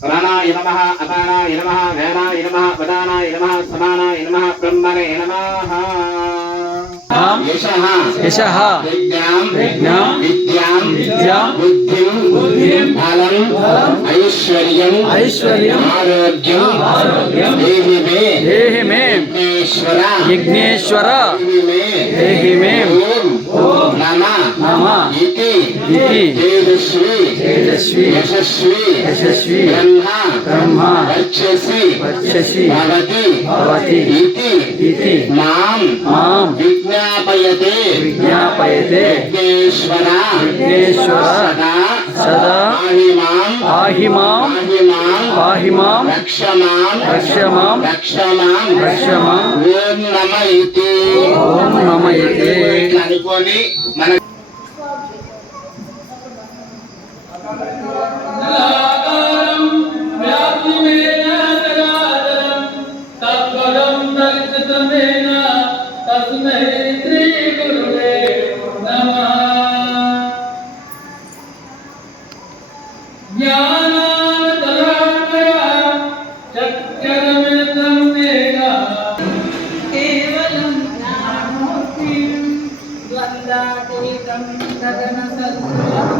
प्राणाय नमः अपानाय नमः वेदाय नमः वदानाय नमः समानाय नमः ब्रह्मणे नमः। यशः। विद्यां विद्यां विद्यां बुद्धिं बुद्धिं बलम् ऐश्वर्यम्। ऐश्वर्यम्। आरोग्यम्। आरोग्यम्। देहि मे। देहि मे। यज्ञेश्वर। यज्ञेश्वर। देहि मे। ओम नमः। యశస్వి బ్రహ్మ బ్రహ్మ వర్చసి వర్చసి భవతి భవతి ఇతి ఇతి మాం మాం విజ్ఞాపయతే విజ్ఞాపయతే విఘ్నేశ్వర విఘ్నేశ్వర సదా సదా పాహి మాం పాహి మాం పాహి మాం పాహి మాం రక్ష మాం రక్ష మాం రక్ష మాం రక్ష మాం ఓం నమ ఇతి ఓం నమ ఇతి అనుకొని మన కేవలం జ్ఞానమూర్తిం ద్వంద్వాతీతం గగనసదృశం తత్వమస్యారులక్ష్యం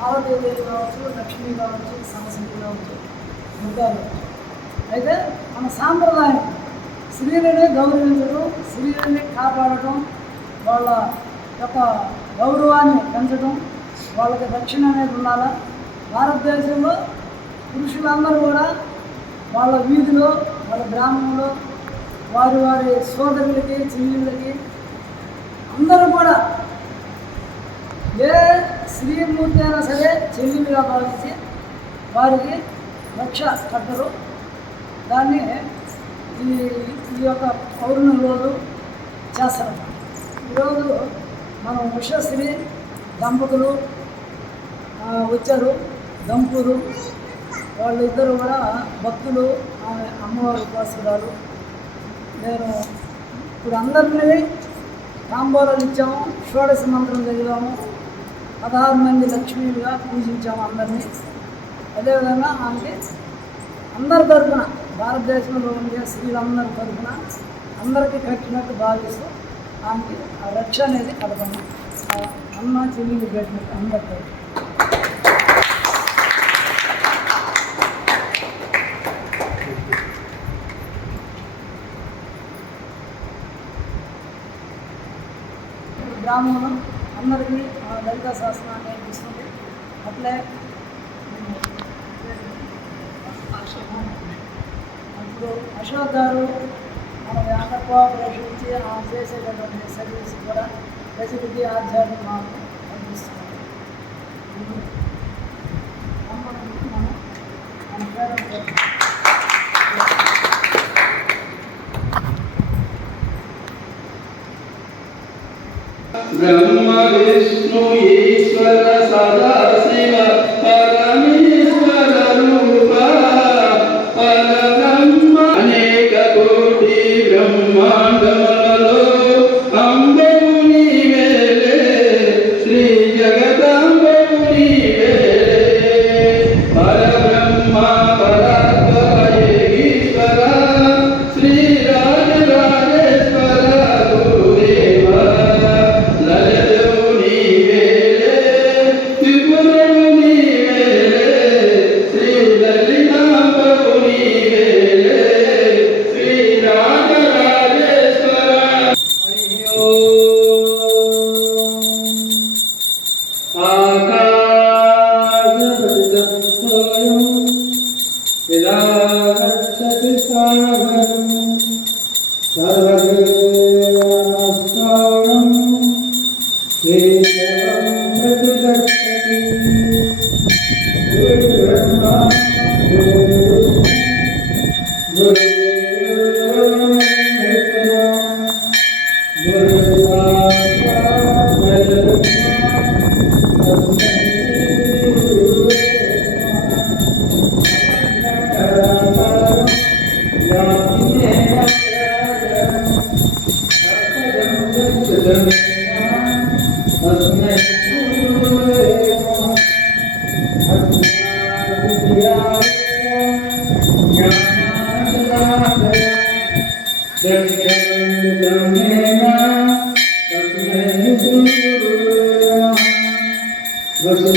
పార్వతీదేవి కావచ్చు లక్ష్మి కావచ్చు సరస్వతి కావచ్చు దుర్గా కావచ్చు అయితే మన సాంప్రదాయం స్త్రీలని గౌరవించడం స్త్రీలని కాపాడటం వాళ్ళ యొక్క గౌరవాన్ని పెంచడం వాళ్ళకి రక్షణ అనేది ఉండాలా? భారతదేశంలో పురుషులందరూ కూడా వాళ్ళ వీధిలో వాళ్ళ గ్రామంలో వారి వారి సోదరులకి చెల్లెళ్ళకి అందరూ కూడా ఏ స్త్రీమూర్తి అయినా సరే చెల్లిమిగా భావించి వారికి రక్ష కట్టరు. దాన్ని ఈ ఈ యొక్క పౌర్ణమి రోజు చేస్తారు. ఈరోజు మనం ఉషశ్రీ దంపతులు వచ్చారు. దంపులు వాళ్ళిద్దరూ కూడా భక్తులు ఆమె అమ్మవారి ఉపాసురాలు నేను ఇప్పుడు అందరినీ తాంబూలాలు ఇచ్చాము షోడశ మంత్రం చదివాము పదహారు మంది లక్ష్మీలుగా పూజించాము అందరినీ. అదేవిధంగా ఆమెకి అందరి తరఫున భారతదేశంలో ఉండే స్త్రీలందరి తరఫున అందరికీ కట్టినట్టు భావిస్తూ ఆమెకి ఆ రక్ష అనేది కడతాము. అమ్మ అన్న పెట్టినట్టు అందరితో గ్రామంలో అందరికీ మన లలిత శాస్త్రాన్ని నేర్పిస్తుంది అట్లే ఇప్పుడు అశోక్ గారు మన వ్యాపార కోఆపరేషన్ ఇచ్చి ఆమె చేసేటటువంటి సర్వీస్ కూడా ప్రజలకి ఆధ్యాత్మిక మార్గం విష్ణు ఈశ్వర సదా Shiva Thank you.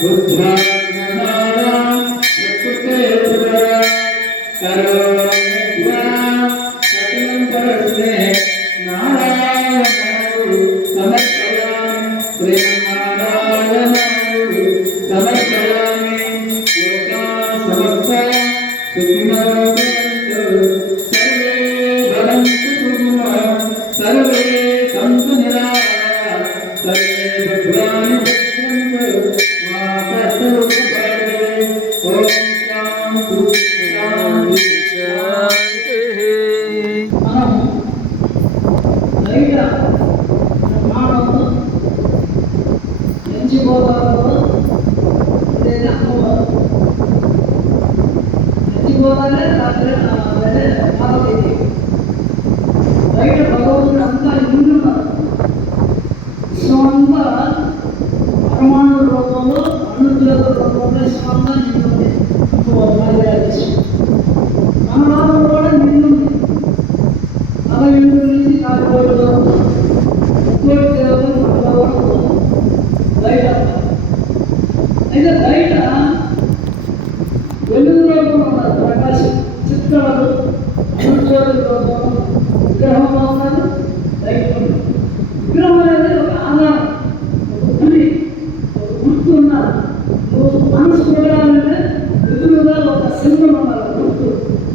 Good job. బయట భగవంతుడు అంతా ఇల్లున్నారు స్వంత పరమాణు రూపంలో అణుద్రత రూపంలో స్వంత జీవితం